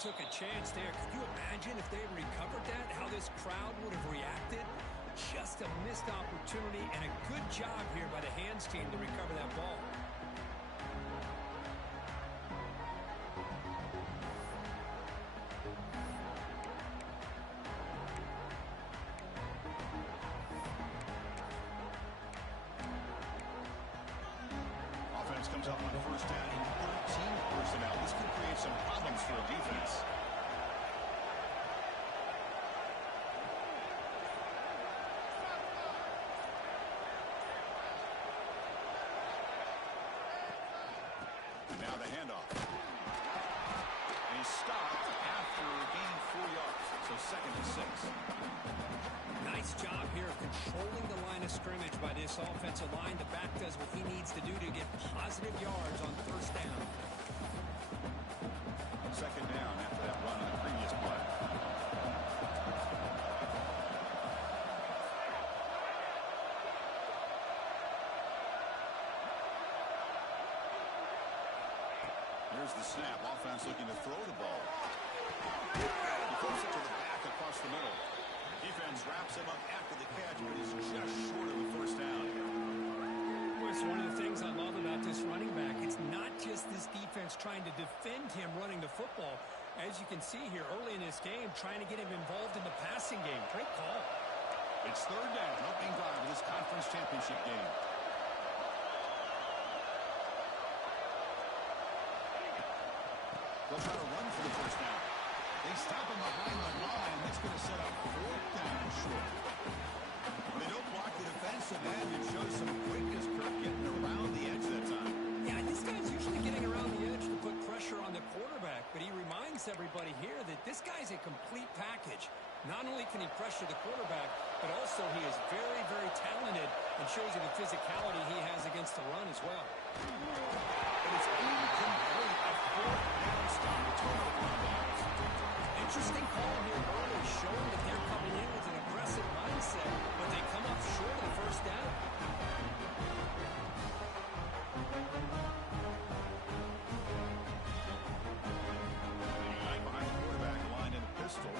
took a chance there. Could you imagine if they recovered that, how this crowd would have reacted? Just a missed opportunity and a good job here by the hands team to recover that ball. Offense comes up on first down in 13 personnel. This could create some problems for a defense. Now the handoff. And he's stopped after gaining 4 yards. So 2nd and 6. Nice job here of controlling the line of scrimmage by this offensive line. The back does what he needs to do to get positive yards on first down. 2nd down after that run on the previous play. Here's the snap. Offense looking to throw the ball. He throws it to the back across the middle. Defense wraps him up after the catch, but he's just short of the first down. It's one of the things I love about this running back. It's not just this defense trying to defend him running the football. As you can see here early in this game, trying to get him involved in the passing game. Great call. It's 3rd down, opening drive of this conference championship game. They'll try to run for the first down. They stop him behind the line. That's going to set up 4th down short. They don't block the defensive end. It shows some quickness. Kirk getting around the edge that time. Yeah, this guy's usually getting around the edge to put pressure on the quarterback, but he reminds everybody here that this guy's a complete package. Not only can he pressure the quarterback, but also he is very, very talented and shows you the physicality he has against the run as well. But it's incomplete. A 4th down stop. Turnover on downs. Interesting call here early, showing that they're coming in with an aggressive mindset, but they come up short of the first down. Right behind the quarterback, line in the pistol.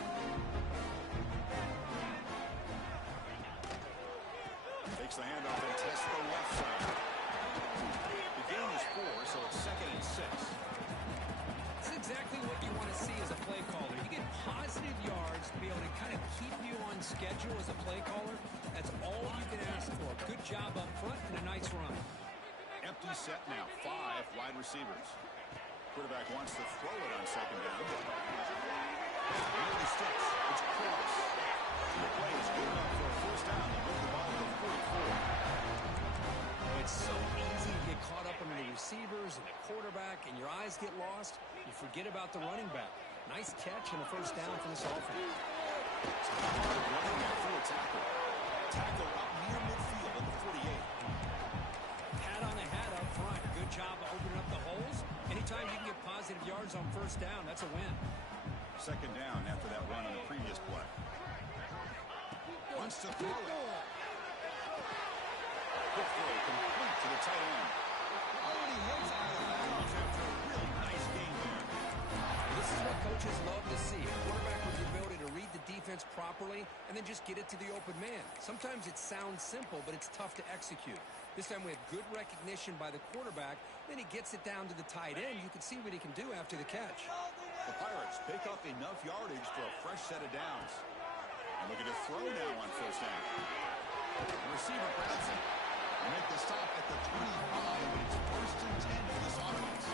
Takes the handoff and tests the left side. The gain is 4, so it's 2nd and 6. That's exactly what you want to see as a play caller. You get positive yards to be able to kind of keep you on schedule as a play caller. That's all you can ask for. Good job up front and a nice run. Empty set now. 5 wide receivers. Quarterback wants to throw it on 2nd down. Nearly sticks. It's close. The play is good enough for a first down. They move the ball to the 44. It's so easy to get caught up under the receivers and the quarterback, and your eyes get lost. You forget about the running back. Nice catch and a first down for this offense. Running that full tackle. Tackle up near midfield at the 48. Hat on the hat up front. Good job of opening up the holes. Anytime you can get positive yards on first down, that's a win. 2nd down after that run on the previous play. Wants to throw it. Quick throw complete to the tight end. Already hits out of bounds after a really nice game there. This is what coaches love to see. A quarterback with the ability to read the defense properly and then just get it to the open man. Sometimes it sounds simple, but it's tough to execute. This time we have good recognition by the quarterback. Then he gets it down to the tight end. You can see what he can do after the catch. The Pirates pick up enough yardage for a fresh set of downs. And looking to throw now on first down. The receiver grabs it. They make the stop at the 25, and it's 1st and 10 for this offense.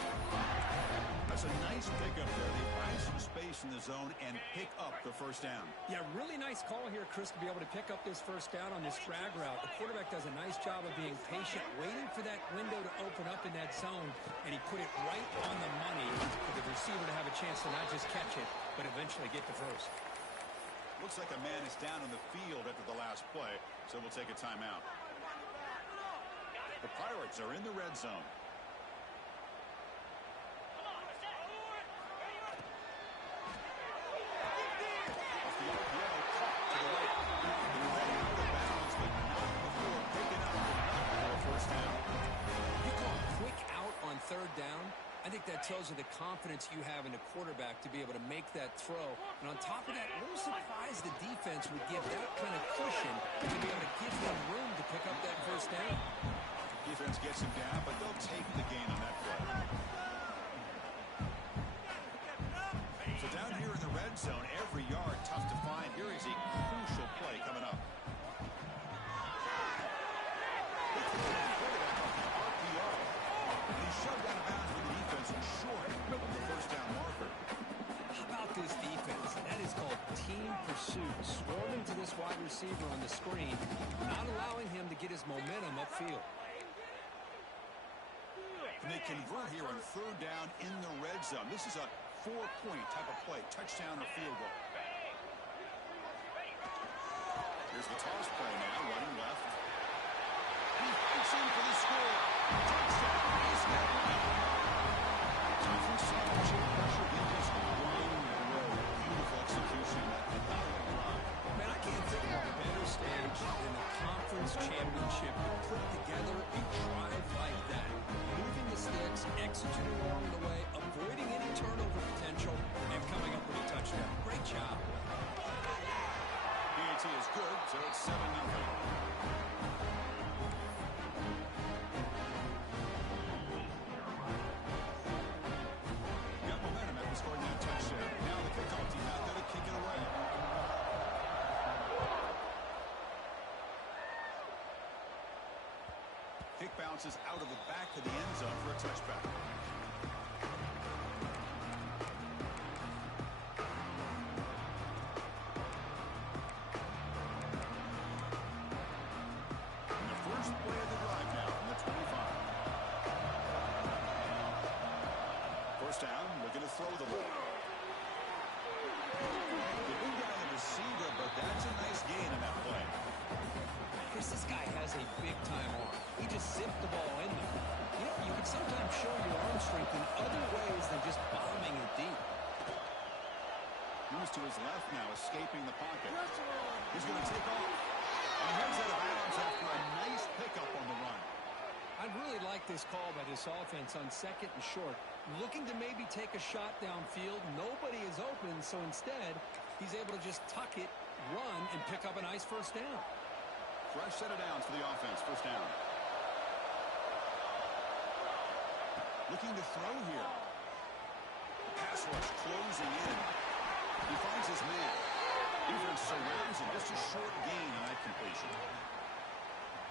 That's a nice pickup there. They find some space in the zone and pick up the first down. Yeah, really nice call here, Chris, to be able to pick up this first down on this drag route. The quarterback does a nice job of being patient, waiting for that window to open up in that zone, and he put it right on the money for the receiver to have a chance to not just catch it, but eventually get the first. Looks like a man is down on the field after the last play, so we'll take a timeout. The Pirates are in the red zone. Off the RPO, caught to the right. He ran out of bounds, but not before picking up enough for a first down. You call a quick out on 3rd down. I think that that tells you the confidence you have in a quarterback to be able to make that throw. And on top of that, a little surprised the defense would give that kind of cushion to be able to give them room to pick up that first down. Defense gets him down, but they'll take the gain on that play. So down here in the red zone, every yard tough to find. Here is a crucial play coming up. He's shoved out of bounds for the defense and short of the first down marker. How about this defense? That is called team pursuit. Swarming to this wide receiver on the screen, not allowing him to get his momentum upfield. And they convert here on third down in the red zone. This is a 4-point type of play, touchdown or field goal. Here's the toss play now, running left. He fights in for the score. Touchdown. He's got it. Tough and soft, check pressure. They just run away. Beautiful execution. Man, I can't think of a better stage than the conference championship to put together a drive like that. Moving the sticks, executing along the way, avoiding any turnover potential, and coming up with a touchdown. Great job. PAT is good, so it's 7-0. Got momentum after scoring that touchdown. Now the kickoff team out there to kick it away. Kick bounces out of the back of the end zone for a touchback. And the first play of the drive now from the 25. First down, looking to throw the ball. The big guy in the receiver, but that's a nice gain on that play. Chris, this guy has a big-time arm. He just zipped the ball in there. You know, you can sometimes show your arm strength in other ways than just bombing it deep. Moves to his left now, escaping the pocket. He's going to take off. And he heads out of bounds after a nice pickup on the run. I'd really like this call by this offense on second and short. Looking to maybe take a shot downfield. Nobody is open, so instead, he's able to just tuck it, run, and pick up a nice first down. Fresh set of downs for the offense. First down. Looking to throw here. Pass rush closing in. He finds his man. Defense surrounds him. Just a short gain on that completion.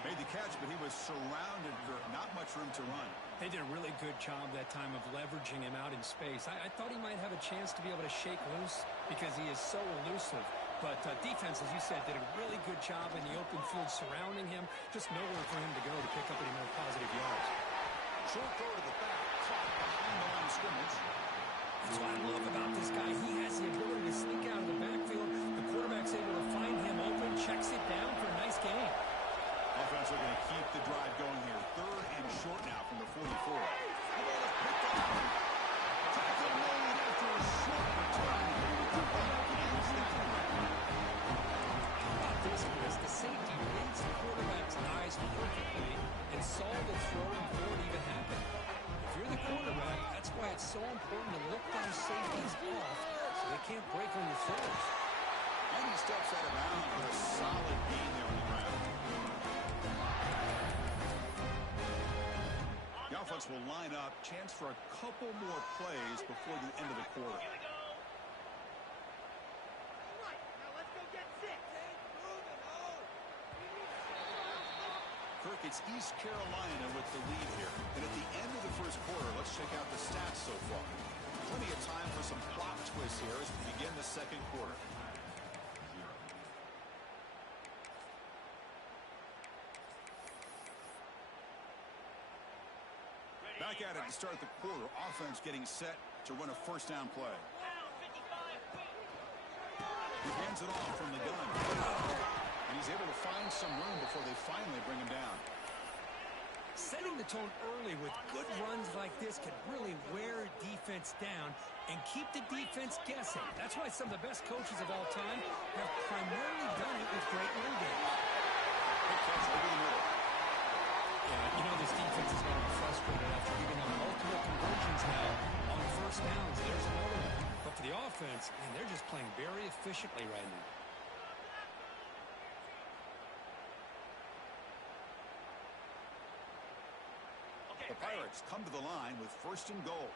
Made the catch, but he was surrounded for not much room to run. They did a really good job that time of leveraging him out in space. I thought he might have a chance to be able to shake loose because he is so elusive. But defense, as you said, did a really good job in the open field surrounding him. Just nowhere for him to go to pick up any more positive yards. Short throw to the back, caught behind the line of scrimmage. That's what I love about this guy. He has the ability to sneak out of the backfield. The quarterback's able to find him open, checks it down for a nice gain. Offense looking to keep the drive going here. Third and short now from the 44. The ball is picked up. Tackle made after a short return. The safety reads the quarterback's eyes perfectly and saw the throw before it even happened. If you're the quarterback, that's why it's so important to look those safeties off so they can't break on your throws. And he steps out of bounds with a solid gain there on the ground. The offense will line up. Chance for a couple more plays before the end of the quarter. Kirk, it's East Carolina with the lead here. And at the end of the first quarter, let's check out the stats so far. Plenty of time for some plot twists here as we begin the second quarter. Back at it to start the quarter. Offense getting set to run a first down play. He hands it off from the gun. And he's able to find some room before they finally bring him down. Setting the tone early with good runs like this can really wear defense down and keep the defense guessing. That's why some of the best coaches of all time have primarily done it with great run games. Big catch over the middle. Yeah, you know this defense is going to be frustrated after giving them multiple conversions now. efficiently right now. The Pirates come to the line with 1st and goal.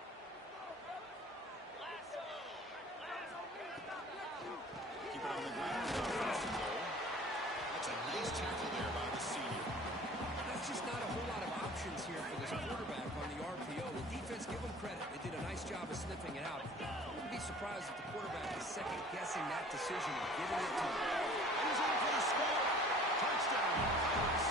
Keep it on the ground. 1st and goal. That's a nice tackle there by the senior. That's just not a whole lot of options here for this quarterback on the RPO. The defense, give them credit. They did a nice job of sniffing it out. I wouldn't be surprised if the quarterback is second-guessing that decision and giving it to him. He's in for the score. Touchdown, Pirates.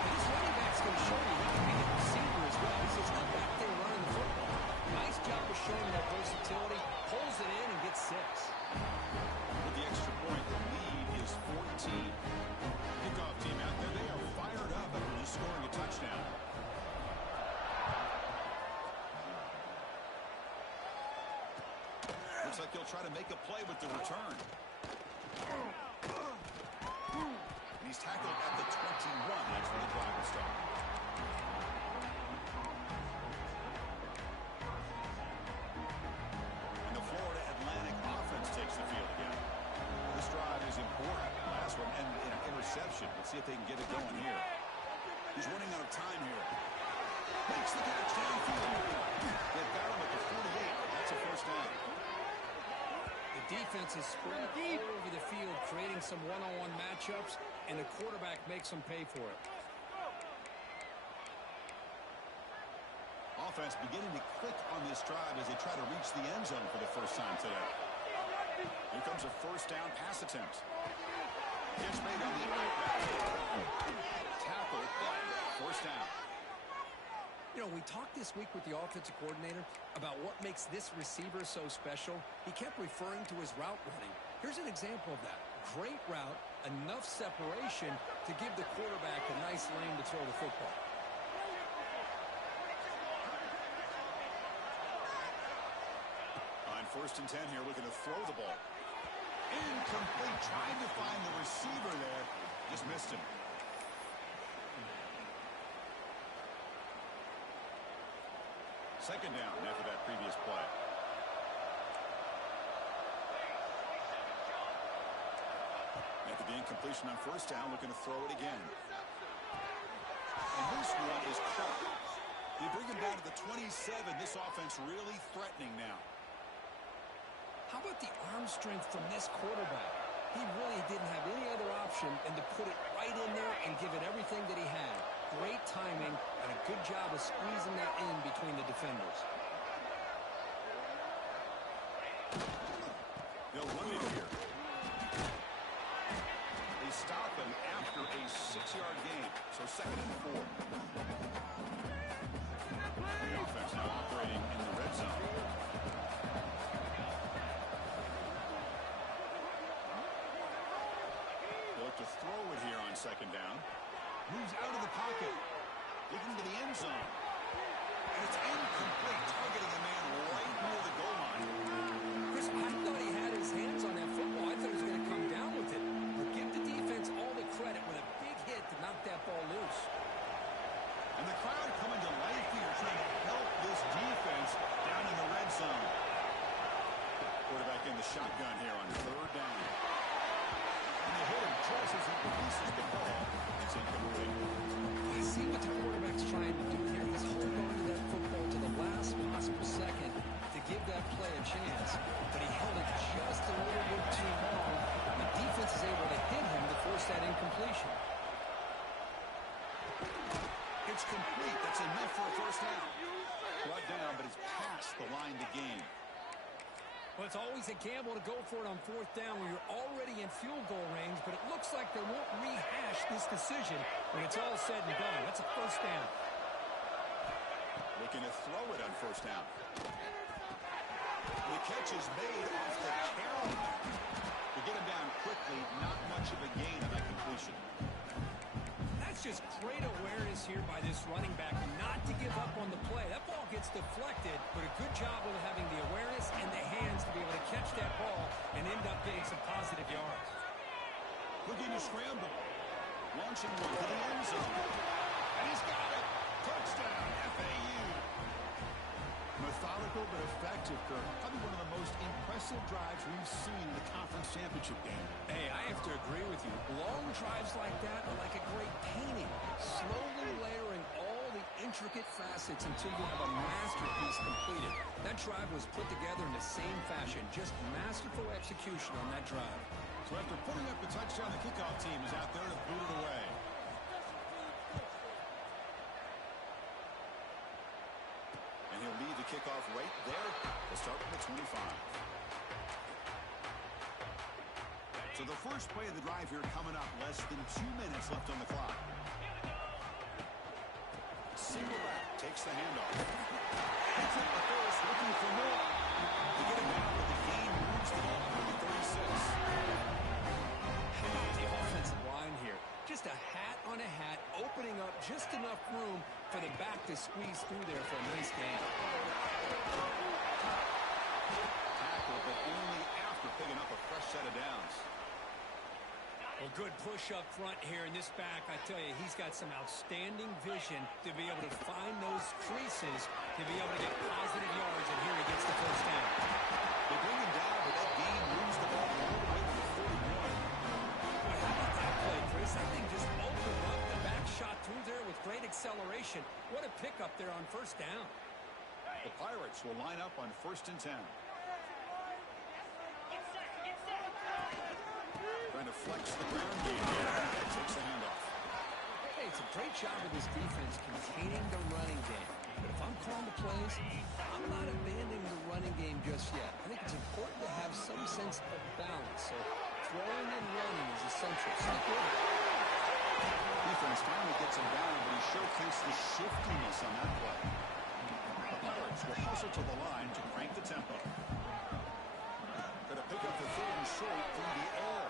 This running back's going to show you he can be a receiver as well. He's just not back there running the football. Nice job of showing that versatility. Pulls it in and gets 6. With the extra point, the lead is 14. Kickoff team out there. They are fired up after just scoring a touchdown. Looks like he'll try to make a play with the return. He's tackled at the 21. That's where the drive will start. And the Florida Atlantic offense takes the field again. This drive is important. Last one ended in an interception. Let's see if they can get it going here. He's running out of time here. Makes the catch downfield. They've got him at the 48. That's a 1st down. The defense is spread all over the field, creating some one-on-one matchups, and the quarterback makes them pay for it. Offense beginning to click on this drive as they try to reach the end zone for the first time today. Here comes a 1st down pass attempt. Catch made on the tackle, but 1st down. You know, we talked this week with the offensive coordinator about what makes this receiver so special. He kept referring to his route running. Here's an example of that. Great route, enough separation to give the quarterback a nice lane to throw the football. On 1st and 10 here, looking to throw the ball. Incomplete, trying to find the receiver there. Just missed him. Second down after that previous play. After the incompletion on 1st down, looking to throw it again. And this one is caught. You bring him down to the 27. This offense really threatening now. How about the arm strength from this quarterback? He really didn't have any other option than to put it right in there and give it everything that he had. Great timing and a good job of squeezing that in between the defenders. They'll run it here. They stop him after a 6-yard gain. So 2nd and 4. The offense now operating in the red zone. They look to throw it here on 2nd down. Moves out of the pocket. Looking to the end zone. And it's incomplete. Targeting a man right near the goal line. Chris, I thought he had his hands on that football. I thought he was going to come down with it. But give the defense all the credit with a big hit to knock that ball loose. And the crowd coming to life here, trying to help this defense down in the red zone. Quarterback in the shotgun here on 3rd down. And they hit him just as he releases the ball. It's incomplete. I see what the quarterback's trying to do here. He's holding on to that football to the last possible second to give that play a chance. But he held it just a little bit too long. The defense is able to hit him to force that incompletion. It's complete. That's enough for a 1st down. Brought down, but it's past the line to gain. Well, it's always a gamble to go for it on 4th down when you're already in field goal range, but it looks like they won't rehash this decision when it's all said and done. That's a 1st down. Looking to throw it on 1st down. The catch is made off the carry. To get him down quickly, not much of a gain on that completion. That's just great awareness here by this running back not to give up on the play. That ball gets deflected, but a good job of having the awareness and the hands to be able to catch that ball and end up getting some positive yards. Looking to scramble. Launching one to the end zone. And he's got it. Touchdown, FAU. Methodical but effective, Kirk. Probably one of the most impressive drives we've seen in the conference championship game. Hey, I have to agree with you. Long drives like that are like a great painting, slowly layering all the intricate facets until you have a masterpiece completed. That drive was put together in the same fashion, just masterful execution on that drive. So after putting up the touchdown, the kickoff team is out there to boot it away. And he'll lead the kickoff right there. We'll start from the 25. So the first play of the drive here coming up. Less than 2 minutes left on the clock. Single back, takes the handoff. He's at the first, looking for more. To get it down, but the game moves the ball to the 36. How about the offensive line here? Just a hat on a hat, opening up just enough room for the back to squeeze through there for a nice gain. Tackle, but only after picking up a fresh set of downs. Well, good push up front here in this back. I tell you, he's got some outstanding vision to be able to find those creases, to be able to get positive yards, and here he gets the first down. They bring him down, but that game moves the ball all the way to the 41. Boy, how about that play, Chris? That thing just opened up. The back shot through there with great acceleration. What a pickup there on first down. The Pirates will line up on 1st and 10. Trying to flex the ground game here. Takes the handoff. Hey, it's a great job of this defense containing the running game. But if I'm calling the plays, I'm not abandoning the running game just yet. I think it's important to have some sense of balance. So throwing and running is essential. Stick with it. Defense finally gets him down, but he showcased the shiftiness on that play. The Pirates will hustle to the line to crank the tempo. Going to pick up the 3rd and short through the air.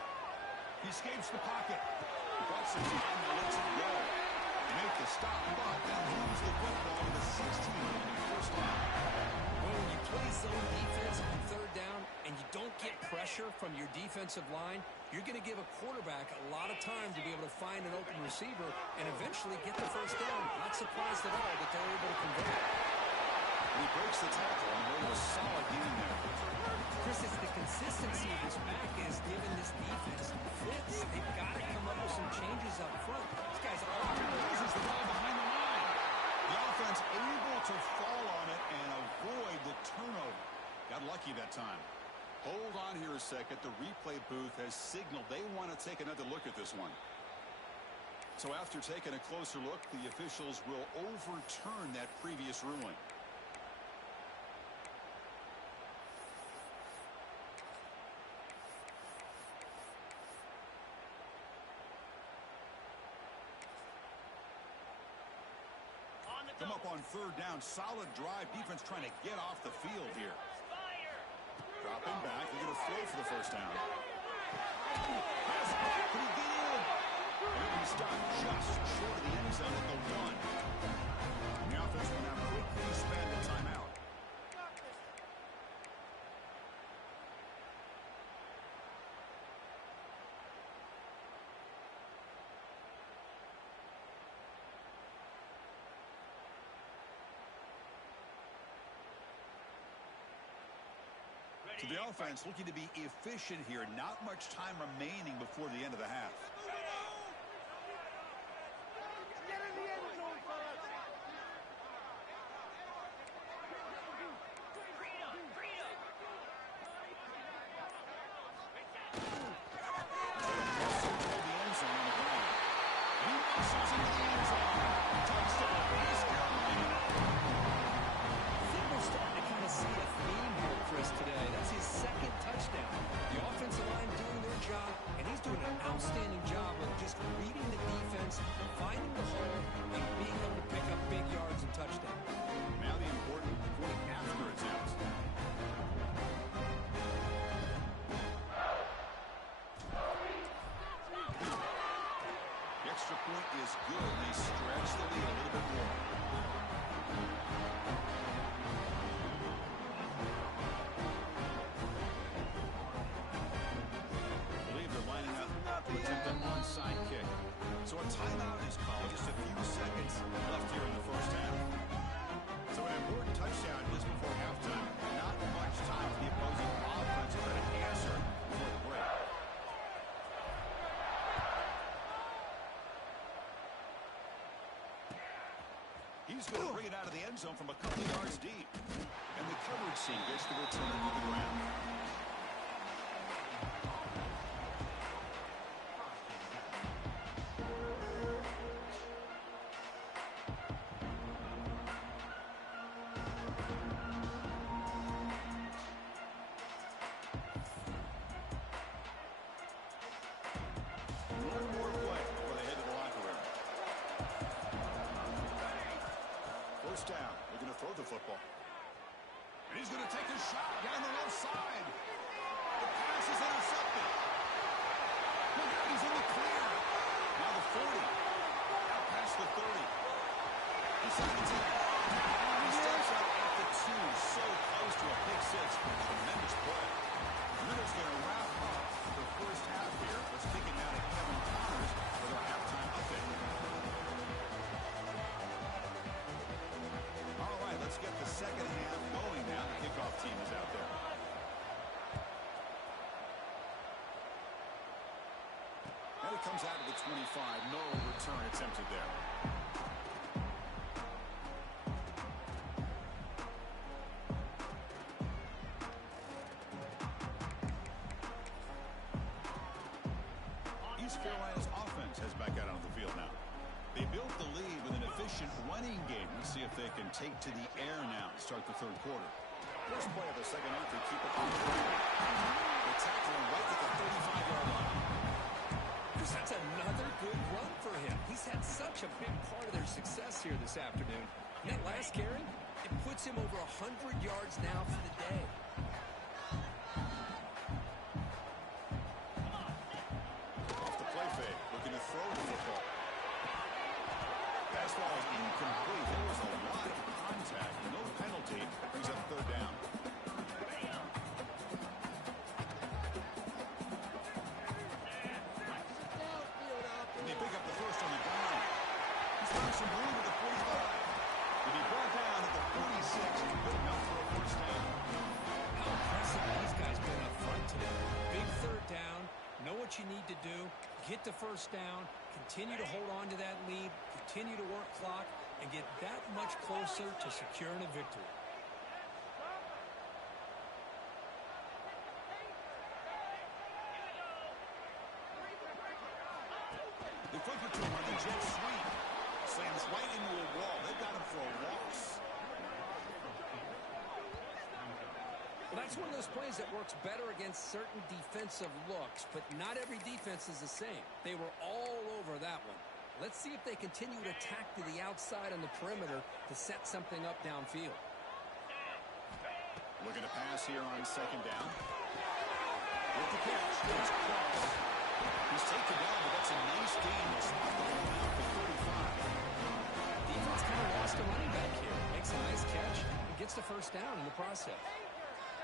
He escapes the pocket. Got some time, now lets it go. They make the stop, but that moves the football to the 16 and first down. Well, when you play zone defense on 3rd down and you don't get pressure from your defensive line, you're going to give a quarterback a lot of time to be able to find an open receiver and eventually get the first down. Not surprised at all that they're able to convert. He breaks the tackle and made a solid game there. Chris, it's the consistency of this back is giving this defense fits. They've got to come up with some changes up front. This guy's all Loses the ball behind the line. The offense able to fall on it and avoid the turnover. Got lucky that time. Hold on here a second. The replay booth has signaled they want to take another look at this one. So after taking a closer look, the officials will overturn that previous ruling. Come up on 3rd down. Solid drive. Defense trying to get off the field here. Dropping back. They're going to throw for the first down. Pass. Can he get in? And he stopped just short of the end zone at the 1. And the offense will now quickly spend the timeout. So the offense looking to be efficient here. Not much time remaining before the end of the half. Outstanding job of just reading the defense, finding the hole, and being able to pick up big yards and touchdowns. Now the important point after attempt. The extra point is good. They stretch the lead a little bit more. Attempt an onside kick. So a timeout is called. Just a few seconds left here in the first half. So an important touchdown just before He's going to bring it out of the end zone from a couple yards deep. And the coverage team gets the return to the ground. One more play before they head to the locker room. First down. They're going to throw the football. And he's going to take a shot down the left side. The pass is intercepted. Look out, he's in the clear. Now the 40. Out past the 30. Decides it. He steps out at the 2. So close to a pick six. Tremendous play. Riddle's going to wrap up the first half here. Let's kick it down to Kevin Connors with our halftime update. All right, let's get the second half going now. The kickoff team is out there. And it comes out of the 25. No return attempted there. East Carolina's offense has back out onto the field now. They built the lead with an efficient running game. Let's see if they can take to the air now to start the third quarter. First play of the second half, they keep it on the ground. They tackle him right at the 35-yard line. That's another good run for him. He's had such a big part of their success here this afternoon. And that last carry, it puts him over 100 yards now for the day. Off the play fake, looking to throw the football. Pass ball is incomplete. There was a lot of contact. No penalty. Brings up third down. And they pick up the first on the ground. He's found some room at the 45. And he brought down at the 46. Good enough for a first down. How impressive these guys been up front today. Big third down. Know what you need to do. Get the first down. Continue to hold on to that lead. Continue to work clock. And get that much closer to securing a victory. They flip it to him on the jet sweep. Slams right into a wall. They've got him for a loss. Well, that's one of those plays that works better against certain defensive looks, but not every defense is the same. They were all over that one. Let's see if they continue to attack to the outside on the perimeter to set something up downfield. Looking to pass here on second down. With the catch. It's close. He's taken down, but that's a nice gain. Spot the ball out for 35. Defense kind of lost a running back here. Makes a nice catch and gets the first down in the process.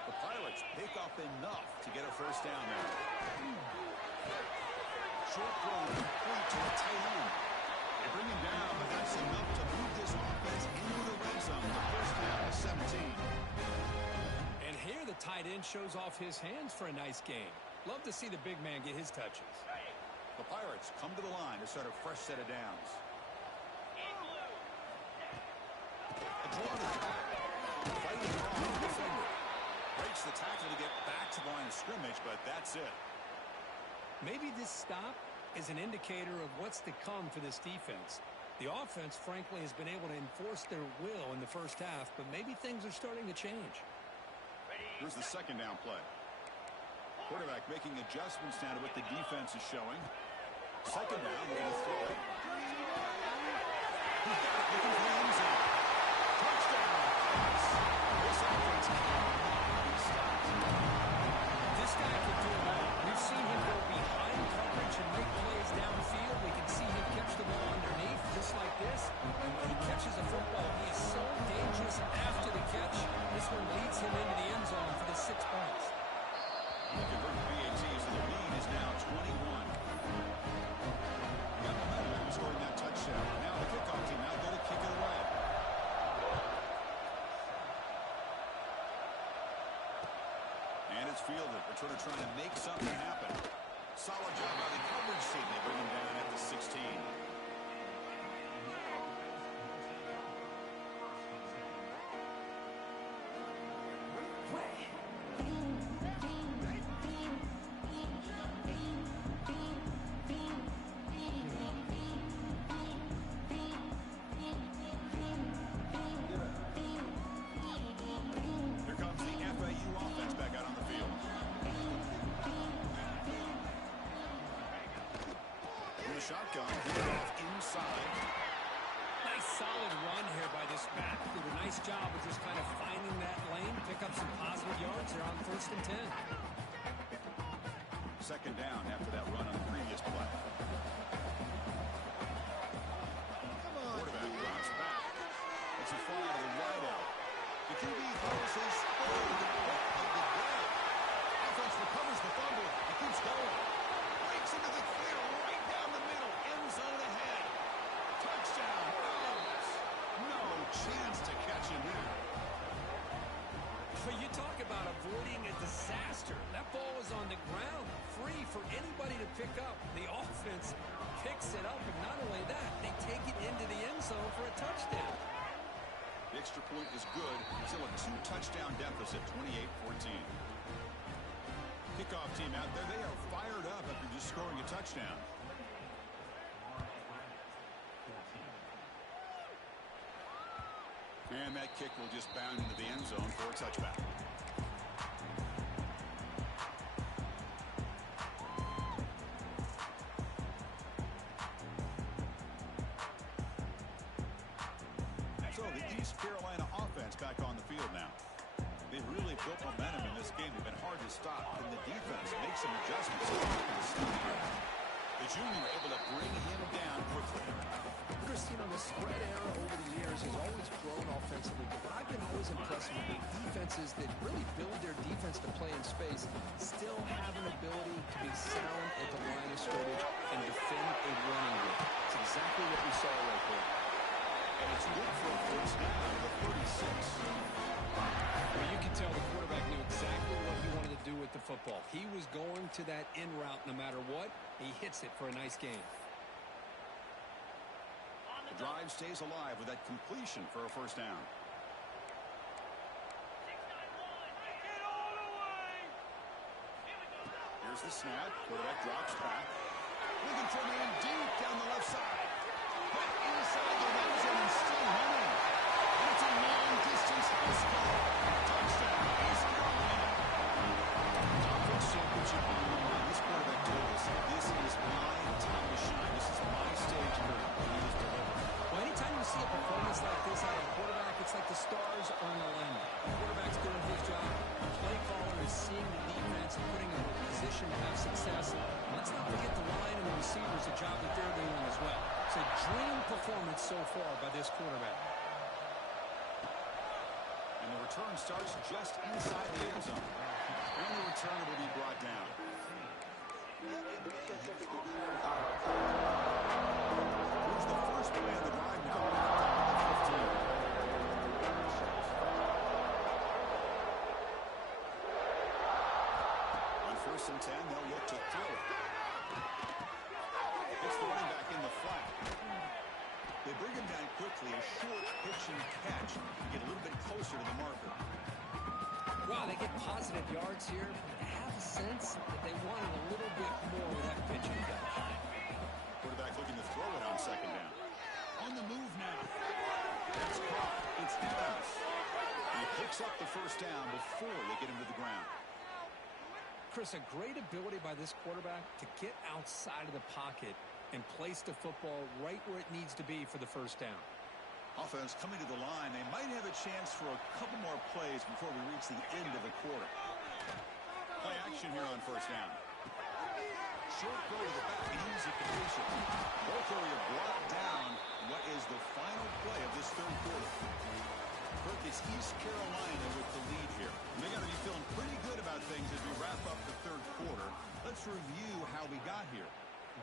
The Pirates pick up enough to get a first down there. Short throw complete to the tight end. They bring him down, but that's enough to move this offense into the red zone. The first down is 17. And here the tight end shows off his hands for a nice game. Love to see the big man get his touches. The Pirates come to the line to start a fresh set of downs. A draw to the back. Fighting the ball, defender. Breaks the tackle to get back to the line of scrimmage, but that's it. Maybe this stop is an indicator of what's to come for this defense. The offense, frankly, has been able to enforce their will in the first half, but maybe things are starting to change. Here's the second down play. Quarterback making adjustments now to what the defense is showing. Second down, we're going to throw it. He's got it, looking for the end zone. Touchdown. This offense cannot be stopped. This guy can do it all. We've seen him go behind coverage and make plays downfield. We can see him catch the ball underneath, just like this. And when he catches a football, he is so dangerous after the catch. This one leads him into the end zone for the 6 points. They convert BAT, so the lead is now 21. Got momentum scoring that touchdown. Now the kickoff team out there to kick it away. And it's fielded. Returner trying to make something happen. Solid job by the coverage team. They bring him down at the 16. shotgun. Hand off inside. Nice solid run here by this back. Did a nice job of just kind of finding that lane, pick up some positive yards here on 1st and 10. Second down after that run on the previous play. Quarterback drops back. It's a fly to the wideout. The QB throws his third pick of the day. Offense recovers the fumble and keeps going. Breaks into the clear right down the middle. End zone ahead. Touchdown. Browns. No chance to catch him here. But you talk about avoiding a disaster. That ball is on the ground, free for anybody to pick up. The offense picks it up, and not only that, they take it into the end zone for a touchdown. The extra point is good. Still a 2-touchdown deficit, 28-14. Kickoff team out there, they are fired up after just scoring a touchdown. And that kick will just bound into the end zone for a touchback. So the East Carolina offense back on the field now. They've really built momentum in this game. They've been hard to stop. And the defense makes some adjustments. The junior able to bring him down quickly. Chris, you know, the spread era over the years has always grown offensively, but I've been always impressed with the defenses that really build their defense to play in space, still have an ability to be sound at the line of scrimmage and defend a running game. It's exactly what we saw right there. And it's good for a first down to the 36. Well, you can tell the quarterback knew exactly what he wanted to do with the football. He was going to that in route no matter what. He hits it for a nice gain. The drive stays alive with that completion for a first down. Here's the snap. Quarterback drops back. Looking for a man deep down the left side. But inside the red zone and still running. And it's a long-distance house call. Touchdown, East Carolina. Conference championship on the line. This quarterback told us, this is my time to shine. This is my stage here. And he is delivering. Well, anytime you see a performance like this out of a quarterback, it's like the stars are in alignment. The quarterback's doing his job. The play caller is seeing the defense and putting them in a position to have success. And let's not forget the line and the receivers, the job that they're doing as well. It's a dream performance so far by this quarterback. And the return starts just inside the end zone. And the return will be brought down. Here's the first play of the drive now. 15. On 1st and 10, they'll look to throw it. It's the running back in the flat. They bring him down quickly, a short pitch and catch to get a little bit closer to the marker. Wow, they get positive yards here. I have a sense that they wanted a little bit more with that pitch and catch. Quarterback looking to throw it on second down. On the move now. That's caught. It's Adams. He picks up the first down before they get him to the ground. Chris, a great ability by this quarterback to get outside of the pocket and place the football right where it needs to be for the first down. Offense coming to the line. They might have a chance for a couple more plays before we reach the end of the quarter. Play action here on first down. Short throw to the back, an easy completion. Ball carrier brought down what is the final play of this third quarter. Kirk, it's East Carolina with the lead here. They're going to be feeling pretty good about things as we wrap up the third quarter. Let's review how we got here.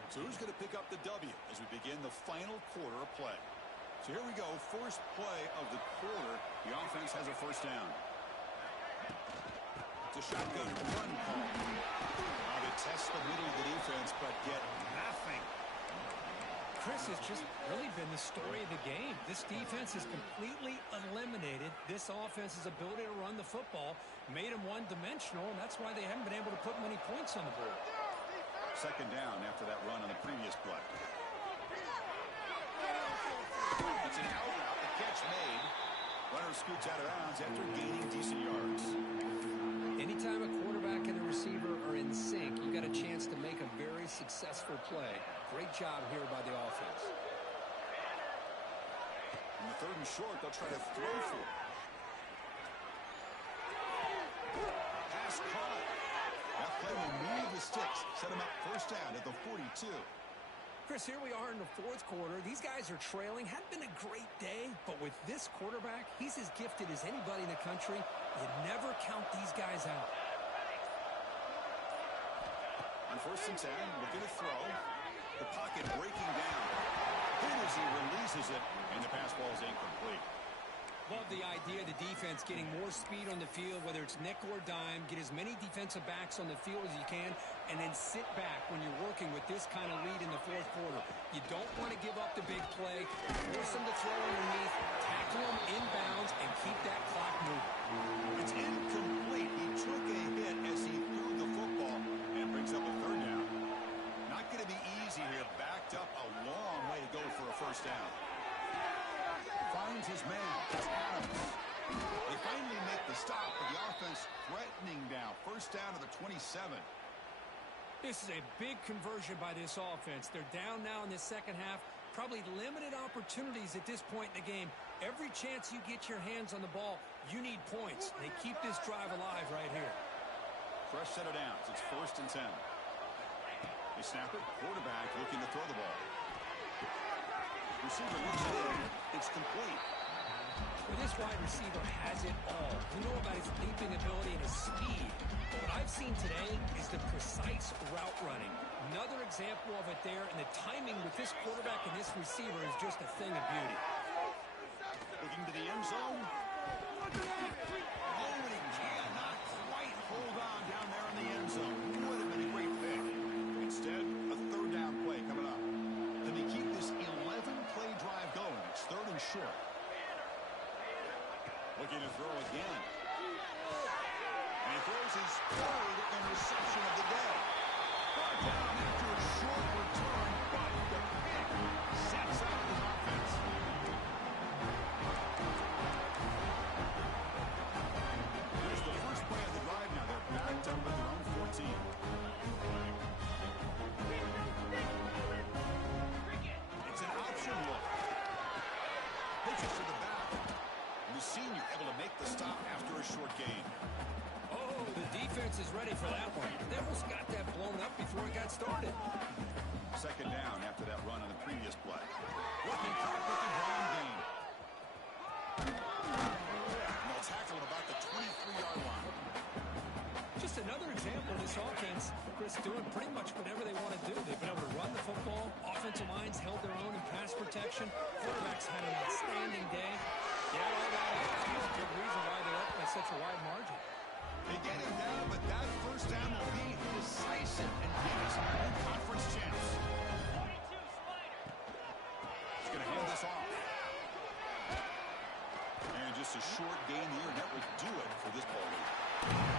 So who's going to pick up the W as we begin the final quarter of play? So here we go, first play of the quarter. The offense has a first down. It's a shotgun run call. Now they test the middle of the defense, but get nothing. Chris, has just really been the story of the game. This defense has completely eliminated this offense's ability to run the football, made them one-dimensional, and that's why they haven't been able to put many points on the board. Second down after that run on the previous play. It's an out route, the catch made. Runner scoots out of bounds after gaining decent yards. Anytime a quarterback and a receiver are in sync, you got a chance to make a very successful play. Great job here by the offense. In the 3rd and short, they'll try to throw for it. Pass caught. That play will move the sticks. Set him up first down at the 42. Chris, here we are in the 4th quarter. These guys are trailing. Hadn't been a great day, but with this quarterback, he's as gifted as anybody in the country. You never count these guys out. On 1st and 10, looking to throw. The pocket breaking down. Hit as he releases it, and the pass ball is incomplete. Love the idea of the defense getting more speed on the field, whether it's nickel or dime, get as many defensive backs on the field as you can, and then sit back when you're working with this kind of lead in the 4th quarter. You don't want to give up the big play, force them to throw underneath, tackle them inbounds, and keep that clock moving. It's incomplete. He took a hit as he threw the football and brings up a 3rd down. Not going to be easy here. Backed up a long way to go for a first down. Finds his man. It's Adams. They finally make the stop, but the offense threatening now. First down to the 27. This is a big conversion by this offense. They're down now in the 2nd half. Probably limited opportunities at this point in the game. Every chance you get your hands on the ball, you need points. They keep this drive alive right here. Fresh set of downs. It's 1st and 10. They snap it. Quarterback looking to throw the ball. Receiver looks it in. It's complete. Well, this wide receiver has it all. You know about his leaping ability and his speed. But what I've seen today is the precise route running. Another example of it there, and the timing with this quarterback and this receiver is just a thing of beauty. Looking to the end zone. Oh, and he cannot quite hold on down there in the end zone. Would have been a great pick. Instead, a 3rd down play coming up. Then they keep this 11-play drive going. It's 3rd and short. Looking to throw again. And he throws his 3rd interception of the day. Brought down after a short return, but the pick sets up the offense. Here's the first play of the drive now. They're backed up at their own 14. It's an option look. Pitches to the back. And the senior able to make the stop after a short gain. Oh, the defense is ready for that one. They almost got that blown up before it got started. 2nd down after that run on the previous play. Looking caught with the ground game. And they'll tackle at about the 23-yard line. Just another example of this offense, Chris, doing pretty much whatever they want to do. They've been able to run the football. Offensive lines held their own in pass protection. Quarterbacks had an outstanding day. Yeah, all that is a good reason why they're up by such a wide margin. They get it now, but that first down will be decisive and give us our new conference champs. He's going to hand this off. And just a short gain here, and that will do it for this ball game.